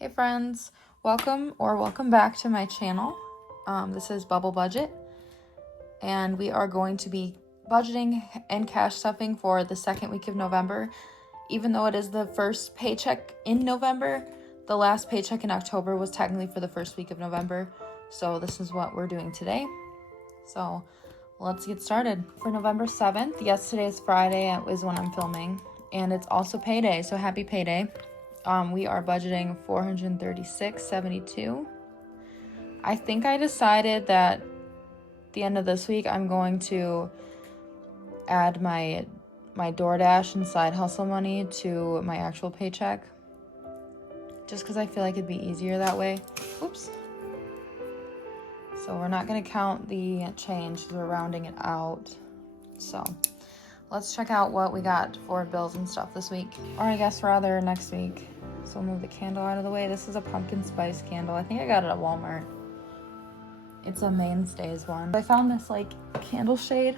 Hey friends, welcome back to my channel. This is Bubble Budget, and we are going to be budgeting and cash stuffing for the second week of November. Even though it is the first paycheck in November, the last paycheck in October was technically for the first week of November. So this is what we're doing today. So let's get started. For November 7th, yes, today is Friday is when I'm filming, and it's also payday, so happy payday. We are budgeting $436.72. I think I decided that the end of this week I'm going to add my DoorDash and side hustle money to my actual paycheck, just because I feel like it'd be easier that way. Oops. So we're not going to count the change, we're rounding it out. So let's check out what we got for bills and stuff this week, or I guess rather next week. So we'll move the candle out of the way. This is a pumpkin spice candle. I think I got it at Walmart. It's a Mainstays one. I found this like candle shade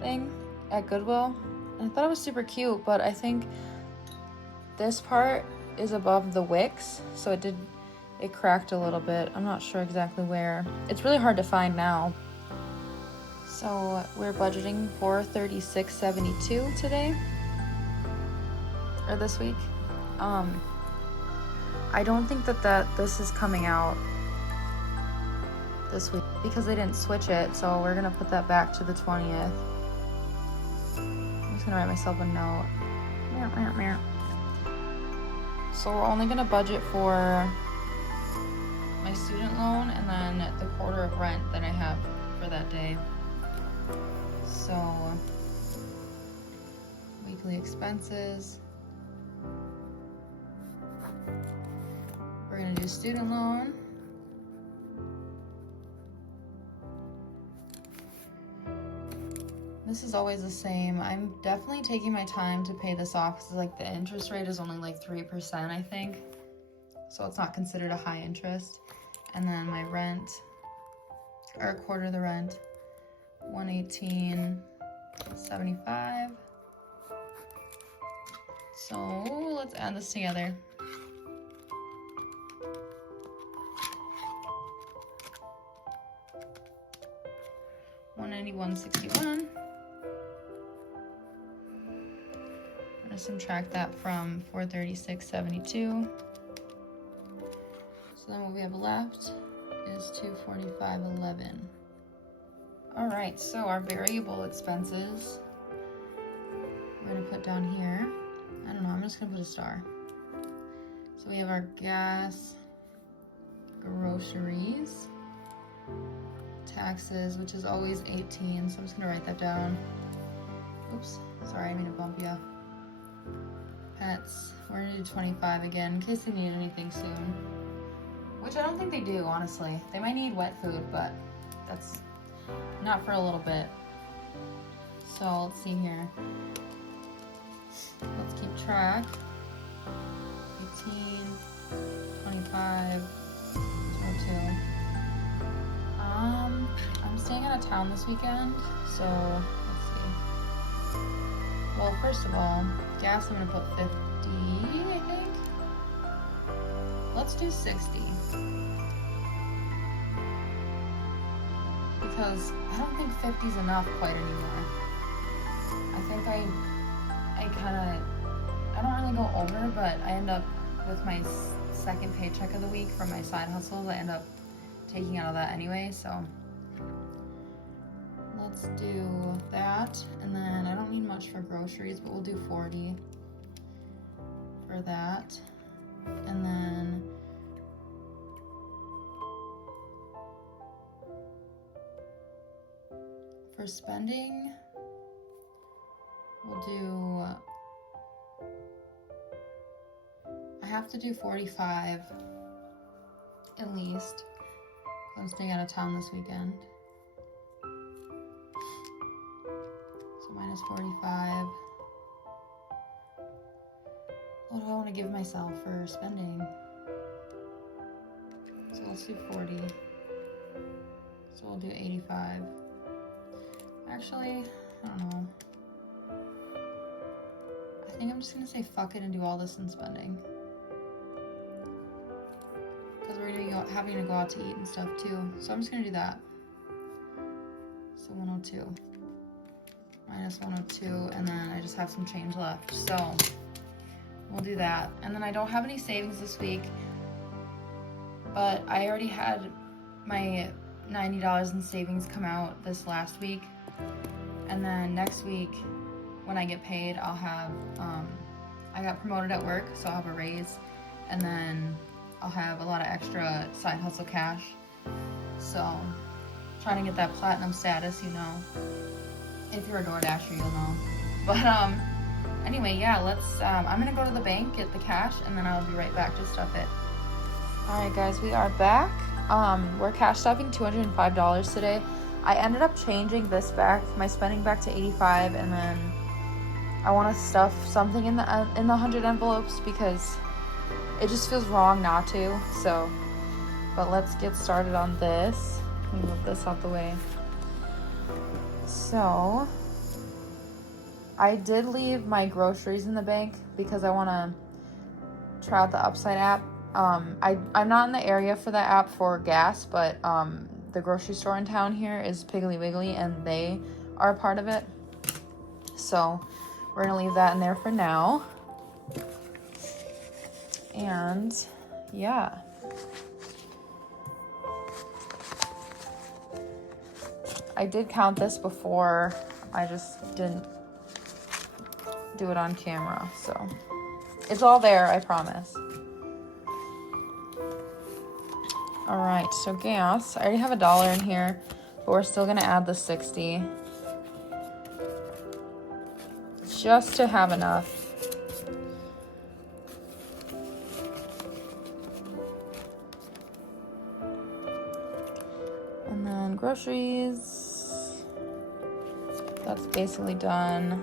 thing at Goodwill, and I thought it was super cute, but I think this part is above the wicks, so it cracked a little bit. I'm not sure exactly where. It's really hard to find now. So we're budgeting for $36.72 today, or this week. I don't think that this is coming out this week because they didn't switch it, so we're gonna put that back to the 20th. I'm just gonna write myself a note. So we're only gonna budget for my student loan and then the quarter of rent that I have for that day. So weekly expenses. We're gonna do student loan. This is always the same. I'm definitely taking my time to pay this off because like the interest rate is only like 3%, I think. So it's not considered a high interest. And then my rent, or a quarter of the rent, $118.75. So let's add this together. $191.61. I'm gonna subtract that from $436.72. So then what we have left is $245.11. All right, so our variable expenses, we're gonna put down here. I don't know, I'm just gonna put a star. So we have our gas, groceries, taxes, which is always 18, so I'm just gonna write that down. Oops, sorry, I mean to bump you. Pets, we're gonna do 25 again in case they need anything soon. Which I don't think they do, honestly. They might need wet food, but that's not for a little bit. So let's see here. Let's keep track. 18, 25, 22. I'm staying out of town this weekend, so let's see. Well, first of all, gas I'm gonna put 50, I think. Let's do 60. Because I don't think 50 is enough quite anymore. I think I don't really go over, but I end up with my second paycheck of the week from my side hustles, I end up taking out of that anyway, so let's do that. And then I don't need much for groceries, but we'll do 40 for that. And then for spending, we'll do, I have to do 45 at least. I'm staying out of town this weekend. So minus 45. What do I want to give myself for spending? So let's do 40. So we'll do 85. Actually, I don't know. I think I'm just gonna say fuck it and do all this in spending. having to go out to eat and stuff too. So I'm just gonna do that. So 102 minus 102, and then I just have some change left. So we'll do that. And then I don't have any savings this week, but I already had my $90 in savings come out this last week. And then next week, when I get paid, I'll have, I got promoted at work, so I'll have a raise. And then I'll have a lot of extra side hustle cash. So, trying to get that platinum status, you know. If you're a DoorDasher, you'll know. But, anyway, yeah, let's, I'm gonna go to the bank, get the cash, and then I'll be right back to stuff it. Alright guys, we are back. We're cash stuffing $205 today. I ended up changing this back, my spending back to 85, and then I want to stuff something in the 100 envelopes because it just feels wrong not to. So, but let's get started on this. Let me move this out the way. So, I did leave my groceries in the bank because I want to try out the Upside app. I'm not in the area for that app for gas, but the grocery store in town here is Piggly Wiggly, and they are a part of it. So we're gonna leave that in there for now. And yeah. I did count this before, I just didn't do it on camera, so it's all there, I promise. All right, so gas, I already have $1 in here, but we're still gonna add the 60 just to have enough. And then groceries, that's basically done.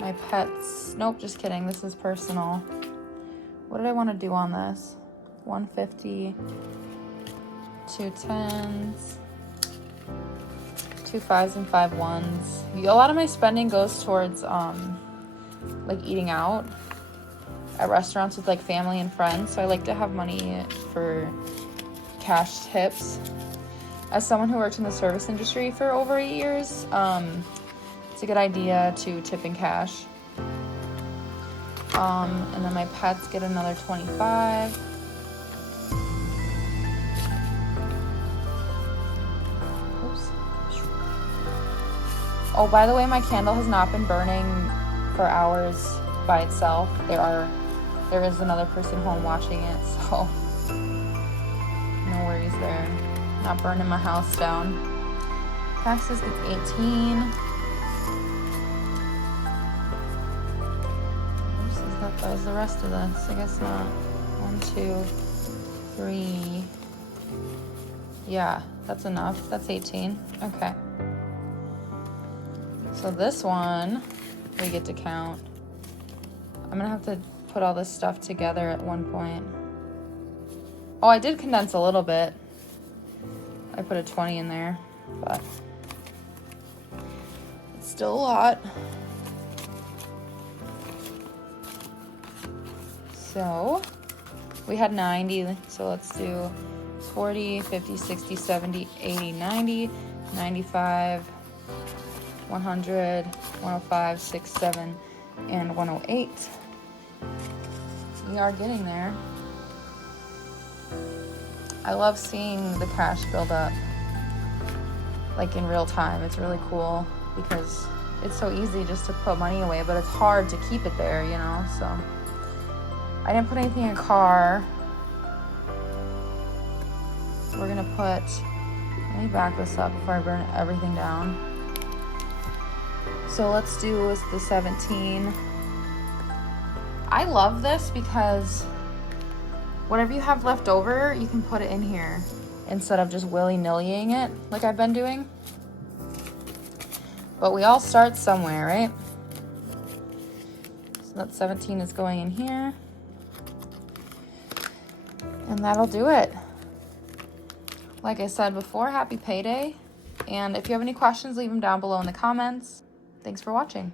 My pets, nope, just kidding, this is personal. What did I want to do on this? 150, 2 10s, 2 5s, and 5 1s. A lot of my spending goes towards like eating out at restaurants with like family and friends. So I like to have money for cash tips. As someone who worked in the service industry for over 8 years, it's a good idea to tip in cash. And then my pets get another 25. Oh, by the way, my candle has not been burning for hours by itself. There is another person home watching it, so no worries there. Not burning my house down. Taxes gets 18. Oops, that was the rest of this. I guess not. 1, 2, 3. Yeah, that's enough. That's 18. Okay. So this one, we get to count. I'm gonna have to put all this stuff together at one point. Oh, I did condense a little bit. I put a 20 in there, but it's still a lot. So we had 90, so let's do 40, 50, 60, 70, 80, 90, 95, 100, 105, 6, 7, and 108. We are getting there. I love seeing the cash build up like in real time. It's really cool because it's so easy just to put money away, but it's hard to keep it there, you know? So I didn't put anything in a car. We're gonna put, let me back this up before I burn everything down. So let's do the 17. I love this because whatever you have left over, you can put it in here instead of just willy-nillying it like I've been doing. But we all start somewhere, right? So that 17 is going in here. And that'll do it. Like I said before, happy payday. And if you have any questions, leave them down below in the comments. Thanks for watching.